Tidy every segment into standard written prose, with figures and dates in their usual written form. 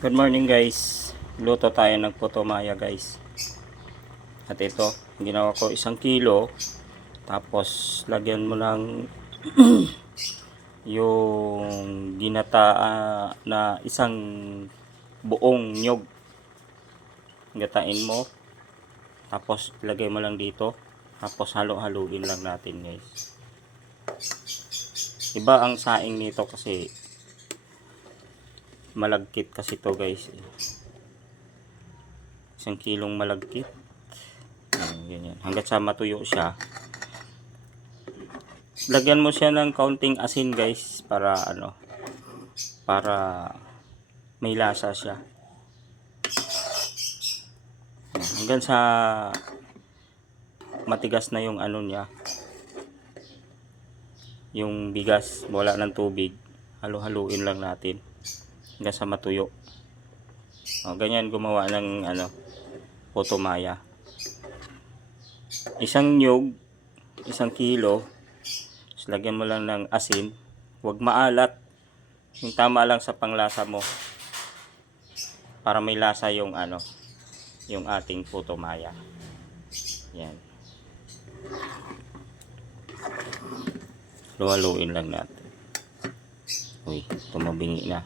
Good morning guys. Luto tayo ng puto maya guys. At ito, ginawa ko 1 kilo. Tapos lagyan mo ng yung ginata na isang buong nyog. Gatain mo. Tapos lagay mo lang dito. Tapos halo-haluin lang natin guys. Iba ang saing nito kasi malagkit kasi to guys. 1 kilong malagkit. Ganyan. Hanggat sa matuyo siya. Lagyan mo siya ng kaunting asin guys para para may lasa siya. Hanggang sa matigas na yung niya. Yung bigas, wala ng tubig. Halo-haluin lang natin hanggang sa matuyo. Ganyan gumawa ng puto maya. Isang nyug, 1 kilo. Lagyan mo lang ng asin. Huwag maalat. Yung tama lang sa panglasa mo. Para may lasa yung yung ating puto maya. Yan. Haluin lang natin. Uy, tumabingi na.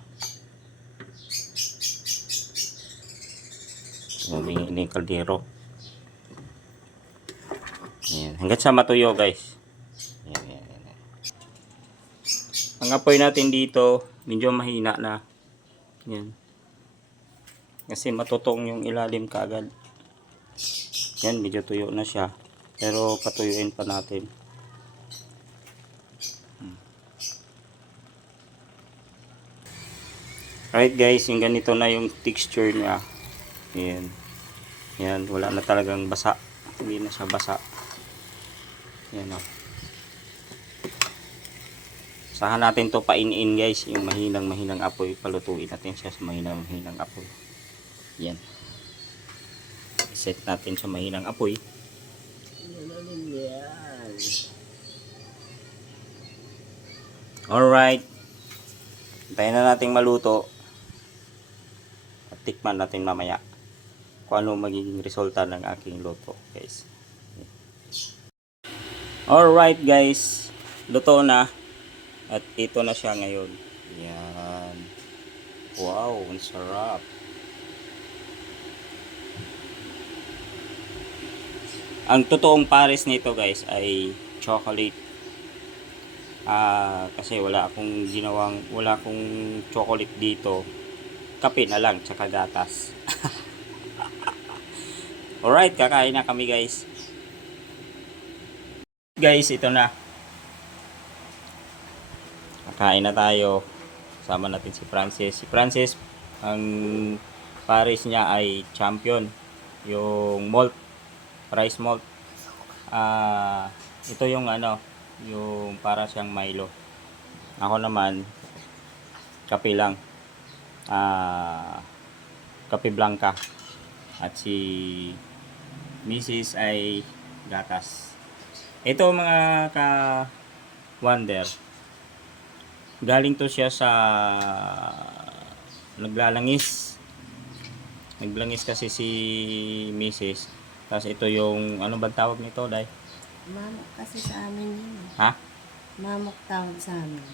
Tumabingi na yung kaldero. Yan. Hanggang sa matuyo guys. Yan. Ang apoy natin dito, medyo mahina na. Yan. Kasi matutong yung ilalim kaagad. Yan, medyo tuyo na siya. Pero patuyuin pa natin. Alright guys, yung ganito na yung texture niya. Yan. Yan, wala na talagang basa. Hindi na siya basa. Yan o. Sahan natin to painin guys, yung mahinang apoy. Palutuin natin siya sa mahinang apoy. Yan. Set natin sa mahinang apoy. Alright. Hintayin na natin maluto. At tikman natin mamaya kung ano magiging resulta ng aking luto guys. Alright guys. Luto na. At ito na siya ngayon. Yan. Wow, ang sarap. Ang totoong pares nito guys ay chocolate. Kasi wala akong chocolate dito. Kape na lang tsaka gatas. Alright, kakain na kami guys. Guys, ito na. Kakain na tayo. Sama natin si Francis. Si Francis, ang pares niya ay champion. Yung malt, rice malt. Ito yung yung para siyang Milo. Ako naman, kape lang. Kape blanca. At si Mrs. ay gatas. Ito mga ka-wonder. Galing to siya sa naglalangis. Naglangis kasi si Mrs. Tapos ito yung ano ba tawag nito, Day? Mamok kasi sa amin yun. Ha? Mamok tawag sa amin.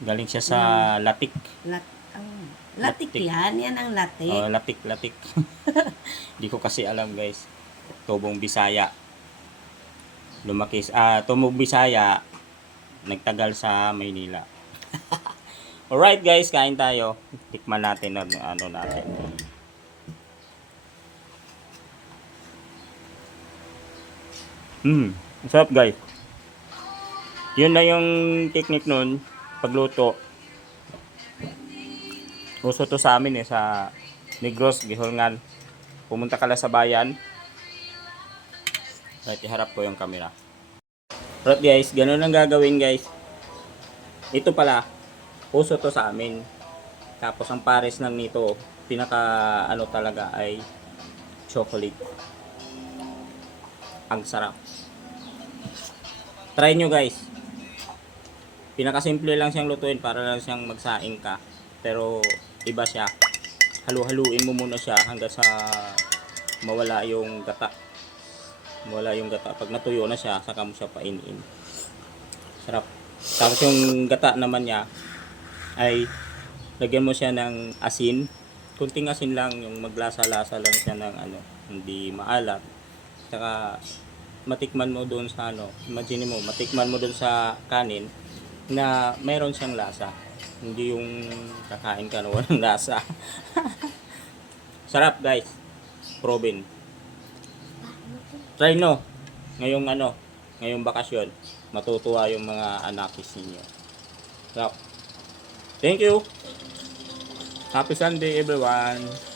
Galing siya sa latik. Latik yan. Yan ang latik. Oh, latik. Hindi ko kasi alam, guys. Tubong Bisaya. Tubong Bisaya, nagtagal sa Maynila. Alright guys, kain tayo. Tikman natin natin. Masarap guys. Yun na yung technique nun pagluto. Uso to sa amin sa Negros, Gihorngan. Pumunta ka lang sa bayan. Right, iharap ko yung camera. Right guys, ganun ang gagawin guys. Ito pala, uso to sa amin. Tapos ang pares ng nito, pinaka talaga ay chocolate. Ang sarap. Try nyo guys. Pinaka simple lang siyang lutuin para lang siyang magsaing ka. Pero iba siya. halu-haluin mo muna siya hanggang sa mawala yung gata. Mawala yung gata. Pag natuyo na siya, saka mo siya painin. Sarap. Tapos yung gata naman niya ay lagyan mo siya ng asin. Kunting asin lang, yung maglasa-lasa lang siya ng ano, hindi maalat. Saka matikman mo doon sa ano, imagine mo, matikman mo doon sa kanin na mayroon siyang lasa. Hindi yung kakain ka na walang lasa. Sarap guys. Proven. Try no. Ngayong bakasyon. Matutuwa yung mga anakis ninyo. Sarap. Thank you. Happy Sunday everyone.